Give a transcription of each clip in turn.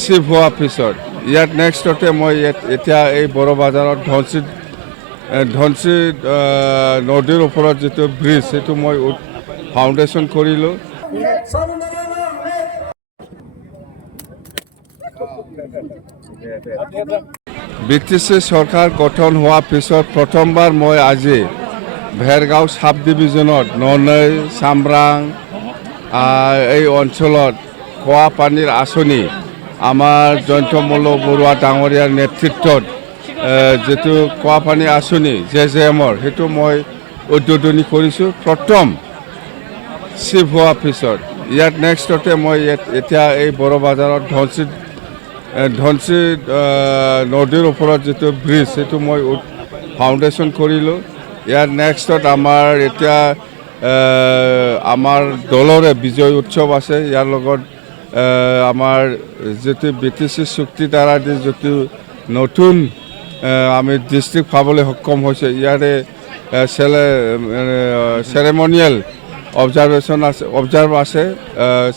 Chief হোৱাৰ পিছত ইয়াত নেক্সটতে মই এতিয়া এই বড় বাজাৰত ধনশী নদীৰ ওপৰত যিটো ব্ৰিজ সেইটো মই ফাউণ্ডেশ্যন কৰিলোঁ। BTC চৰকাৰ গঠন হোৱাৰ পিছত প্ৰথমবাৰ মই আজি ভেৰগাঁও সাব ডিভিজনত ননৈ চামৰাং এই অঞ্চলত খোৱা পানীৰ আঁচনি আমাৰ জয়ন্তমল্ল বৰুৱা ডাঙৰীয়াৰ নেতৃত্বত যেটো খোৱা পানী আঁচনি JJMৰ সেইটো মই উদ্বোধনী কৰিছোঁ প্ৰথম চিফ হোৱাৰ পিছত। ইয়াত নেক্সটতে মই এতিয়া এই বড় বাজাৰত ধনশী নদীৰ ওপৰত যিটো ব্ৰিজ সেইটো মই ফাউণ্ডেশ্যন কৰিলোঁ। ইয়াৰ নেক্সটত আমাৰ এতিয়া আমাৰ দলৰে বিজয় উৎসৱ আছে। ইয়াৰ লগত আমাৰ যিটো BTC চুক্তি দ্বাৰা যিটো নতুন আমি ডিষ্ট্ৰিক্ট পাবলৈ সক্ষম হৈছে ইয়াৰে চেৰেমনিয়েল অবজাৰ্ভ আছে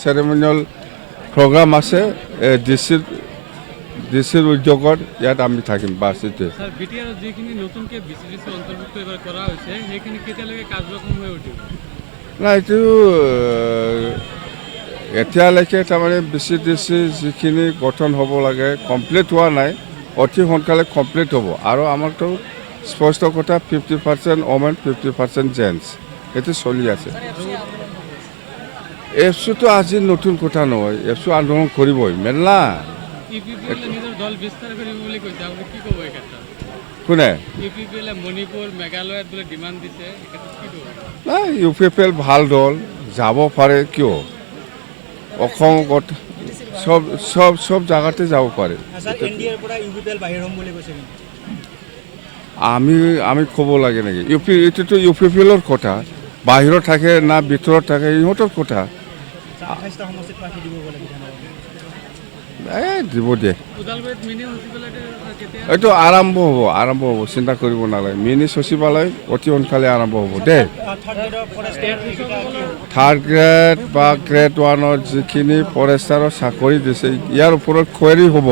চেৰেমনিয়েল প্ৰগ্ৰাম আছে ডিচিৰ উদ্যোগত ইয়াত আমি থাকিম বাছ এইটোৱে। নাই এইটো এতিয়ালৈকে তাৰমানে BCDC যিখিনি গঠন হ'ব লাগে কমপ্লিট হোৱা নাই, অতি সোনকালে কমপ্লিট হ'ব। আৰু আমাৰতো স্পষ্ট কথা 50% ওমেন 50% জেন্টছ সেইটো চলি আছে। এফচুটো আজি নতুন কথা নহয়, এফচু আন্দোলন কৰিবই মেলা। কোনে নাই UPPL ভাল দল যাব পাৰে, কিয় অসম সব জাগাতে যাব পাৰে। আমি ক'ব লাগে নেকি? এইটোতো UPPLৰ কথা, বাহিৰত থাকে না ভিতৰত থাকে ইহঁতৰ কথা। দিব দিয়ে এইটো আৰম্ভ হ'ব চিন্তা কৰিব নালাগে। মিনি সচিবালয় অতি সোনকালে আৰম্ভ হ'ব দে। থাৰ্ড গ্ৰেড বা গ্ৰেড 1ৰ যিখিনি ফৰেষ্টাৰৰ চাকৰি দিছে ইয়াৰ ওপৰত কুৱেৰি হ'ব।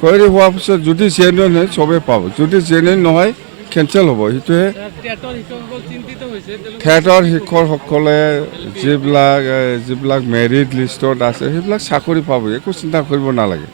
কুৱেৰি হোৱাৰ পিছত যদি জেনুইন হয় চবেই পাব, যদি জেনুইন নহয় কেঞ্চেল হ'ব। সেইটোৱে ঠেটৰ শিক্ষকসকলে যিবিলাক মেৰিট লিষ্টত আছে সেইবিলাক চাকৰি পাব, একো চিন্তা কৰিব নালাগে।